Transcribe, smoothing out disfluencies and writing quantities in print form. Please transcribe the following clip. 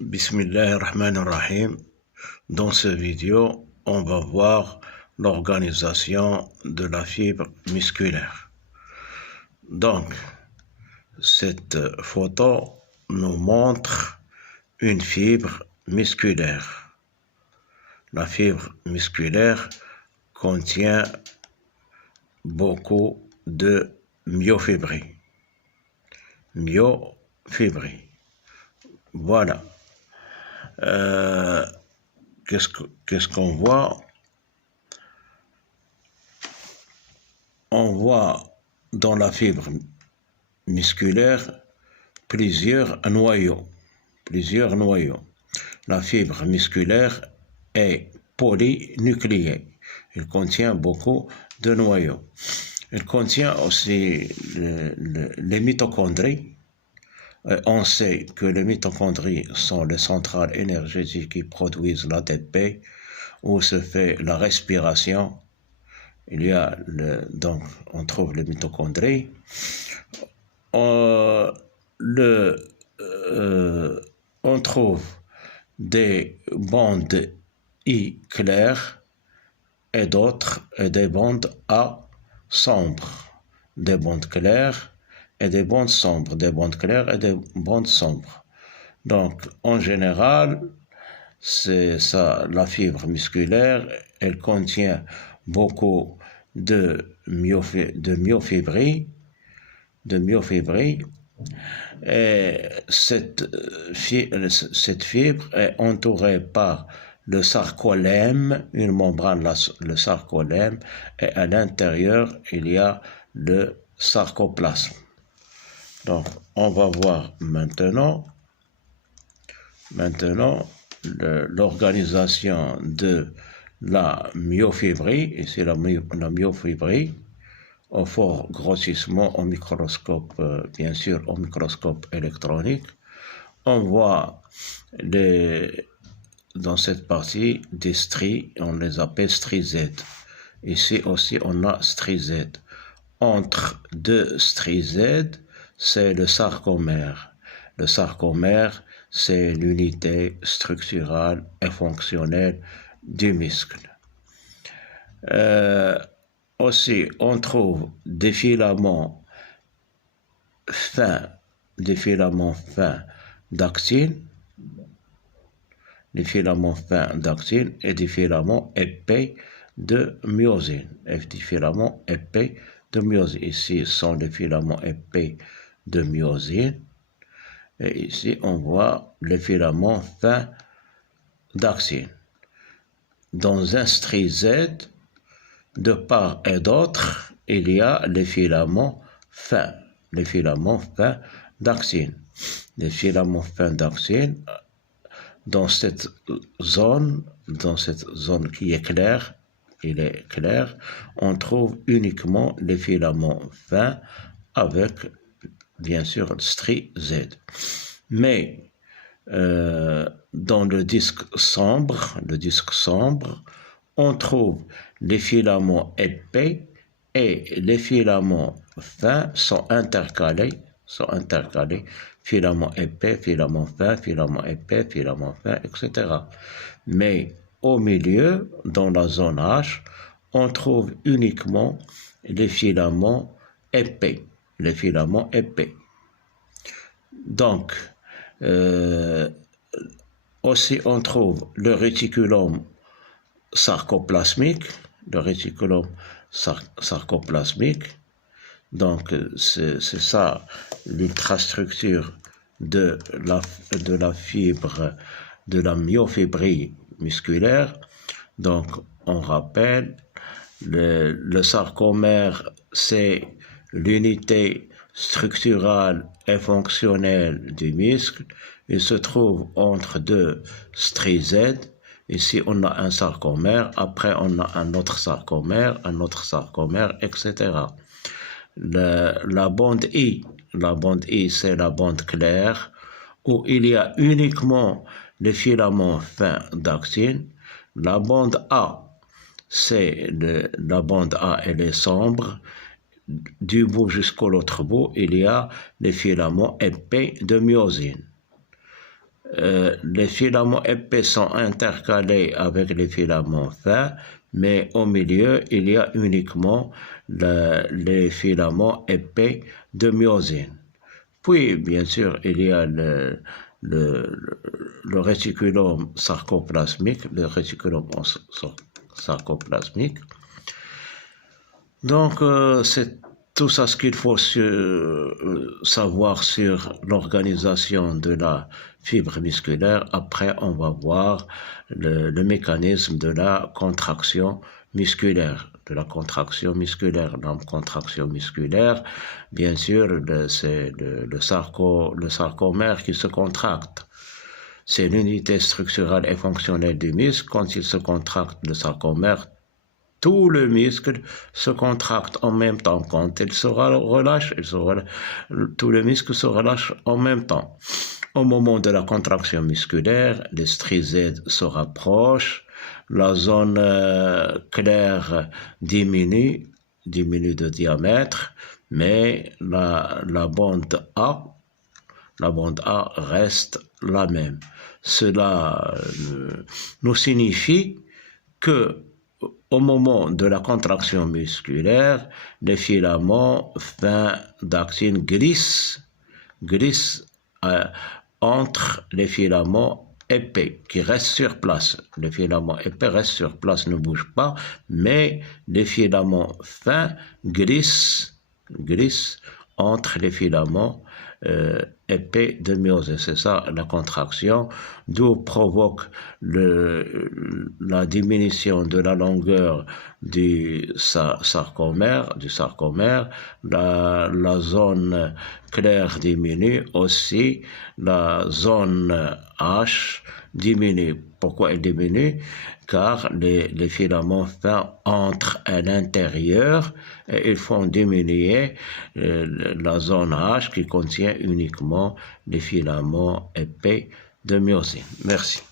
Bismillahirrahmanirrahim. Dans cette vidéo, on va voir l'organisation de la fibre musculaire. Donc, cette photo nous montre une fibre musculaire. La fibre musculaire contient beaucoup de myofibrilles. Voilà. Qu'est-ce qu'on voit? On voit dans la fibre musculaire plusieurs noyaux. La fibre musculaire est polynucléée. Elle contient beaucoup de noyaux. Elle contient aussi les mitochondries. On sait que les mitochondries sont les centrales énergétiques qui produisent l'ATP, où se fait la respiration. Il y a donc on trouve les mitochondries. On trouve des bandes I claires et d'autres et des bandes A sombres, des bandes claires et des bandes sombres, des bandes claires et des bandes sombres. Donc, en général, c'est ça, la fibre musculaire, elle contient beaucoup de myofibrilles, et cette fibre est entourée par le sarcolème, une membrane, le sarcolème, et à l'intérieur, il y a le sarcoplasme. Donc, on va voir maintenant l'organisation de la myofibrie. Ici, la myofibrie, au fort grossissement au microscope, bien sûr, au microscope électronique. On voit dans cette partie des stries, on les appelle stries Z. Ici aussi, on a stries Z. Entre deux stries Z, c'est le sarcomère. Le sarcomère, c'est l'unité structurale et fonctionnelle du muscle. Aussi, on trouve des filaments fins d'actine, et des filaments épais de myosine. Ici sont les filaments épais de myosine. Et ici, on voit les filaments fins d'actine. Dans un strie Z, de part et d'autre, il y a les filaments fins d'actine. Les filaments fins d'actine, dans cette zone qui est claire, on trouve uniquement les filaments fins avec, bien sûr, le strie Z. Mais dans le disque sombre, on trouve les filaments épais et les filaments fins sont intercalés. Filaments épais, filaments fins, filaments épais, filaments fins, etc. Mais au milieu, dans la zone H, on trouve uniquement les filaments épais. Donc, aussi on trouve le réticulum sarcoplasmique. Donc, c'est ça l'infrastructure de la fibre, de la myofibrie musculaire. Donc, on rappelle, le sarcomère, c'est l'unité structurale et fonctionnelle du muscle. Il se trouve entre deux stries Z. Ici, on a un sarcomère. Après, on a un autre sarcomère, etc. La bande I, c'est la bande claire, où il y a uniquement les filaments fins d'actine. La bande A, elle est sombre. Du bout jusqu'à l'autre bout, il y a les filaments épais de myosine. les filaments épais sont intercalés avec les filaments fins, mais au milieu, il y a uniquement les filaments épais de myosine. Puis, bien sûr, il y a le réticulum sarcoplasmique, Donc, c'est tout ça ce qu'il faut savoir sur l'organisation de la fibre musculaire. Après, on va voir le mécanisme de la contraction musculaire. La contraction musculaire, bien sûr, c'est le sarcomère qui se contracte. C'est l'unité structurelle et fonctionnelle du muscle. Quand il se contracte, le sarcomère, tout le muscle se contracte en même temps. Quand il se relâche, tout le muscle se relâche en même temps. Au moment de la contraction musculaire, les strisèdes se rapprochent, la zone claire diminue de diamètre, mais la bande A reste la même. Cela nous signifie que au moment de la contraction musculaire, les filaments fins d'actine glissent entre les filaments épais qui restent sur place. Les filaments épais restent sur place, ne bougent pas, mais les filaments fins glissent entre les filaments épais de myosine. C'est ça la contraction, d'où provoque la diminution de la longueur du sarcomère, la zone claire diminue, aussi la zone H diminue. Pourquoi elle diminue? Car les filaments fins entrent à l'intérieur et ils font diminuer la zone H qui contient uniquement les filaments épais de myosine. Merci.